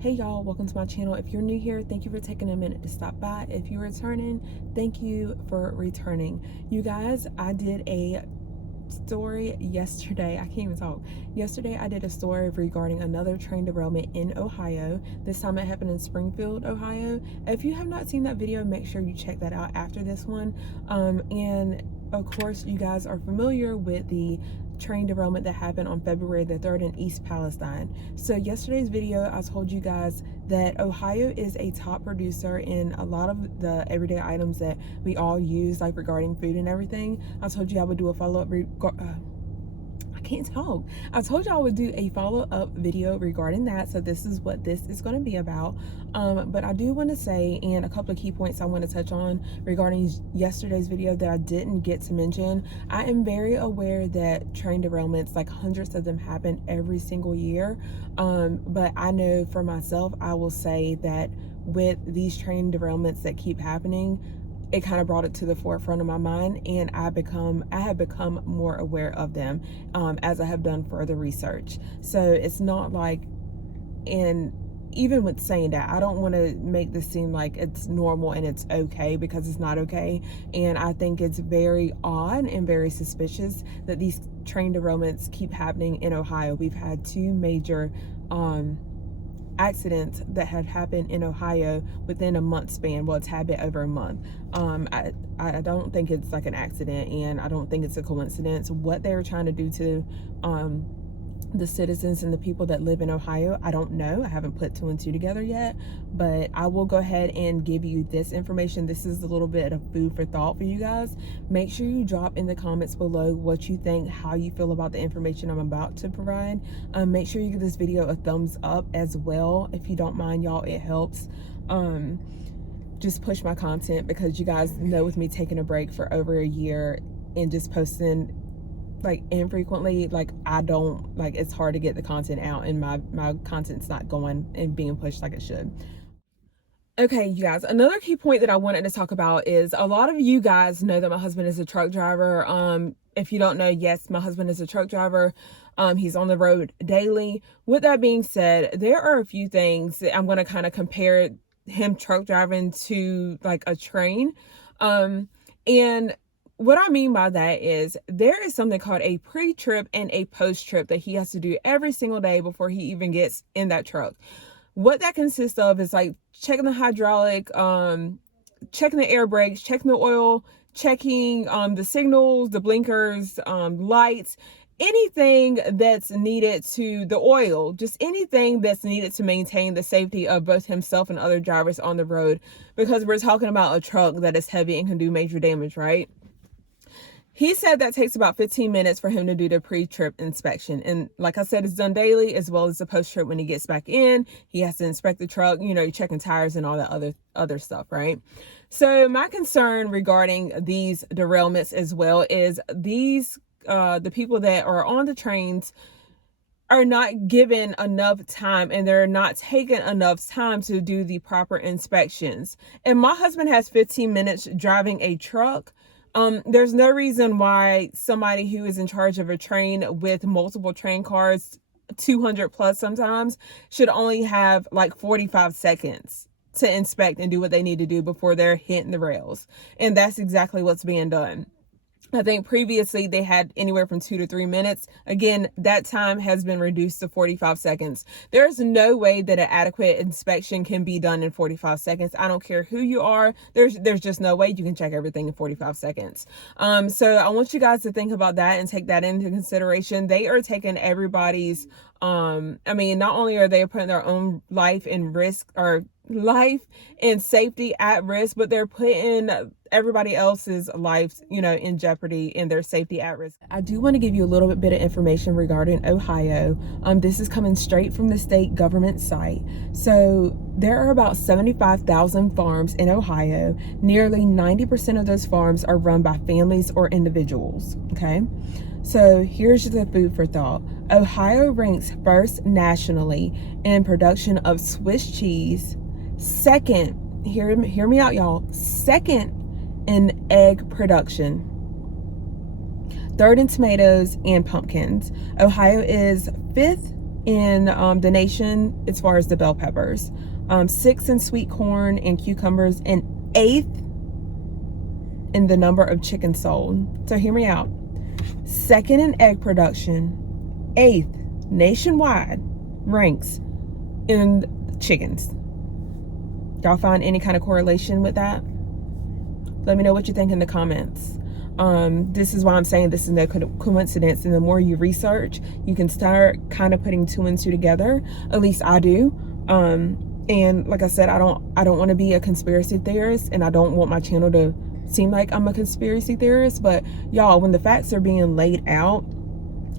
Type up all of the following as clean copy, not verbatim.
Hey y'all, welcome to my channel. If you're new here, thank you for taking a minute to stop by. If you're returning, thank you for returning. You guys, I did a story yesterday. I can't even talk. Yesterday I did a story regarding another train derailment in Ohio. This time it happened in Springfield, Ohio. If you have not seen that video, make sure you check that out after this one. And of course you guys are familiar with the train derailment that happened on February the 3rd in East Palestine. So yesterday's video, I told you guys that Ohio is a top producer in a lot of the everyday items that we all use, like regarding food and everything. I told you I would do a follow-up I told you I would do a follow-up video regarding that, so this is what this is going to be about. But I do want to say, and a couple of key points I want to touch on regarding yesterday's video that I didn't get to mention. I am very aware that train derailments, like hundreds of them, happen every single year. But I know for myself, I will say that with these train derailments that keep happening, it kind of brought it to the forefront of my mind, and I have become more aware of them as I have done further research. So it's not like, and even with saying that, I don't want to make this seem like it's normal and it's okay, because it's not okay. And I think it's very odd and very suspicious that these train derailments keep happening in Ohio. We've had two major accidents that have happened in Ohio within a month span. Well, it's had been over a month. I don't think it's like an accident, and I don't think it's a coincidence. What they're trying to do to the citizens and the people that live in Ohio, I don't know. I haven't put two and two together yet, but I will go ahead and give you this information. This is a little bit of food for thought for you guys. Make sure you drop in the comments below what you think, how you feel about the information I'm about to provide. Make sure you give this video a thumbs up as well, if you don't mind, y'all. It helps just push my content, because you guys know, with me taking a break for over a year and just posting like infrequently, like it's hard to get the content out, and my content's not going and being pushed like it should. Okay, you guys, another key point that I wanted to talk about is, a lot of you guys know that my husband is a truck driver. If you don't know, yes, my husband is a truck driver. He's on the road daily. With that being said, there are a few things that I'm going to kind of compare him truck driving to like a train. And what I mean by that is, there is something called a pre-trip and a post-trip that he has to do every single day before he even gets in that truck. What that consists of is like checking the hydraulic, checking the air brakes, checking the oil, checking the signals, the blinkers, lights, anything that's needed to the oil, just anything that's needed to maintain the safety of both himself and other drivers on the road, because we're talking about a truck that is heavy and can do major damage, right? He said that takes about 15 minutes for him to do the pre-trip inspection. And like I said, it's done daily, as well as the post-trip. When he gets back in, he has to inspect the truck, you know, you're checking tires and all that other stuff, right? So my concern regarding these derailments as well is the people that are on the trains are not given enough time, and they're not taking enough time to do the proper inspections. And my husband has 15 minutes driving a truck. There's no reason why somebody who is in charge of a train with multiple train cars, 200 plus sometimes, should only have like 45 seconds to inspect and do what they need to do before they're hitting the rails. And that's exactly what's being done. I think previously they had anywhere from 2 to 3 minutes. Again, that time has been reduced to 45 seconds. There's no way that an adequate inspection can be done in 45 seconds. I don't care who you are. There's just no way you can check everything in 45 seconds. So I want you guys to think about that and take that into consideration. They are taking everybody's, I mean, not only are they putting their own life in risk, or life and safety at risk, but they're putting everybody else's life, you know, in jeopardy, and their safety at risk. I do want to give you a little bit of information regarding Ohio. This is coming straight from the state government site. So there are about 75,000 farms in Ohio. Nearly 90% of those farms are run by families or individuals. Okay. So here's the food for thought. Ohio ranks first nationally in production of Swiss cheese, second, hear me out, y'all, second in egg production, third in tomatoes and pumpkins. Ohio is fifth in the nation as far as the bell peppers, 6th in sweet corn and cucumbers, and 8th in the number of chickens sold. So hear me out. 2nd in egg production, 8th nationwide ranks in chickens. Y'all find any kind of correlation with that? Let me know what you think in the comments. This is why I'm saying this is no coincidence. And the more you research, you can start kind of putting 2 and 2 together. At least I do. And like I said, I don't want to be a conspiracy theorist, and I don't want my channel to seem like I'm a conspiracy theorist. But y'all, when the facts are being laid out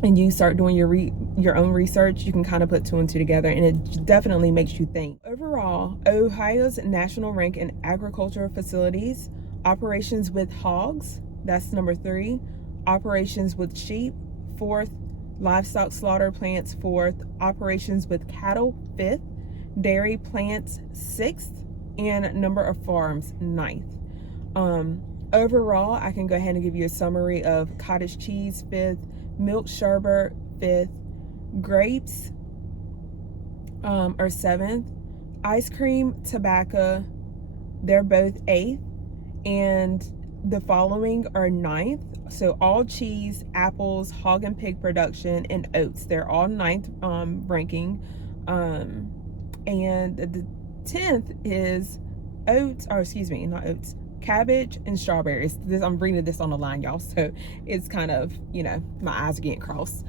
and you start doing your own research, you can kind of put 2 and 2 together, and it definitely makes you think. Overall, Ohio's national rank in agricultural facilities, operations with hogs, that's number 3, operations with sheep, 4th, livestock slaughter plants, 4th, operations with cattle, 5th, dairy plants, 6th, and number of farms, 9th. Overall, I can go ahead and give you a summary of cottage cheese, 5th, milk sherbet, 5th, grapes are 7th, ice cream, tobacco, they're both 8th, and the following are 9th. So all cheese, apples, hog and pig production, and oats, they're all 9th ranking. And the 10th is oats, or excuse me, not oats, cabbage and strawberries. I'm reading this on the line, y'all, so it's kind of, you know, my eyes are getting crossed.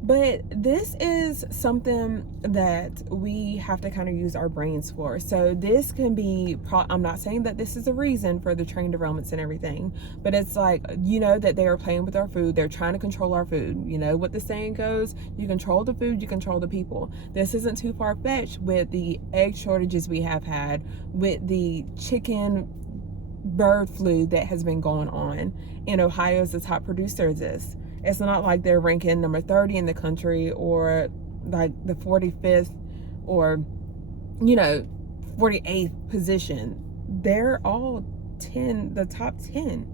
But this is something that we have to kind of use our brains for. So this can be, I'm not saying that this is a reason for the train derailments and everything, but it's like, you know, that they are playing with our food. They're trying to control our food. You know what the saying goes, you control the food, you control the people. This isn't too far-fetched with the egg shortages we have had, with the chicken bird flu that has been going on. And Ohio is the top producer of this. It's not like they're ranking number 30 in the country, or like the 45th, or, you know, 48th position. They're all the top 10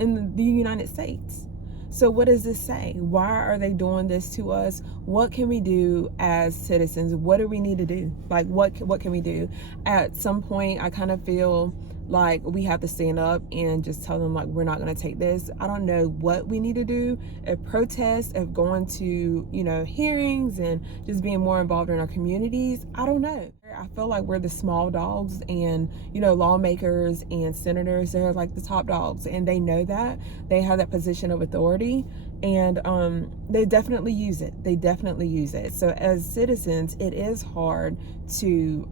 in the United States. So what does this say? Why are they doing this to us? What can we do as citizens? What do we need to do? Like, what can we do? At some point, I kind of feel like we have to stand up and just tell them, like, we're not going to take this. I don't know what we need to do. If protests, if going to, you know, hearings and just being more involved in our communities, I don't know. I feel like we're the small dogs, and, you know, lawmakers and senators, they're like the top dogs, and they know that. They have that position of authority, and they definitely use it. They definitely use it. So as citizens, it is hard to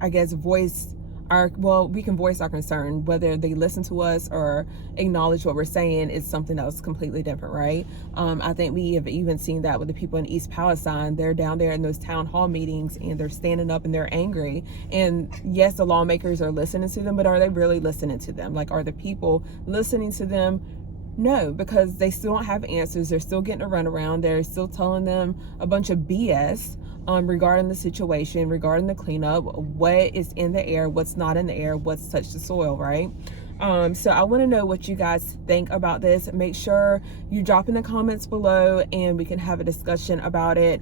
I guess voice our, well, we can voice our concern. Whether they listen to us or acknowledge what we're saying is something else completely different, right? I think we have even seen that with the people in East Palestine. They're down there in those town hall meetings, and they're standing up and they're angry. And yes, the lawmakers are listening to them, but are they really listening to them? Like, are the people listening to them? No, because they still don't have answers. They're still getting a runaround. They're still telling them a bunch of BS regarding the situation, regarding the cleanup, what is in the air, what's not in the air, what's touched the soil, right? So I want to know what you guys think about this. Make sure you drop in the comments below, and we can have a discussion about it.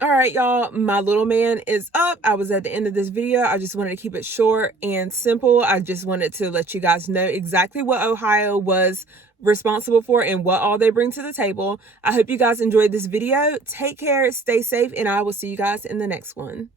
All right, y'all, my little man is up. I was at the end of this video. I just wanted to keep it short and simple. I just wanted to let you guys know exactly what Ohio was responsible for and what all they bring to the table. I hope you guys enjoyed this video. Take care, stay safe, and I will see you guys in the next one.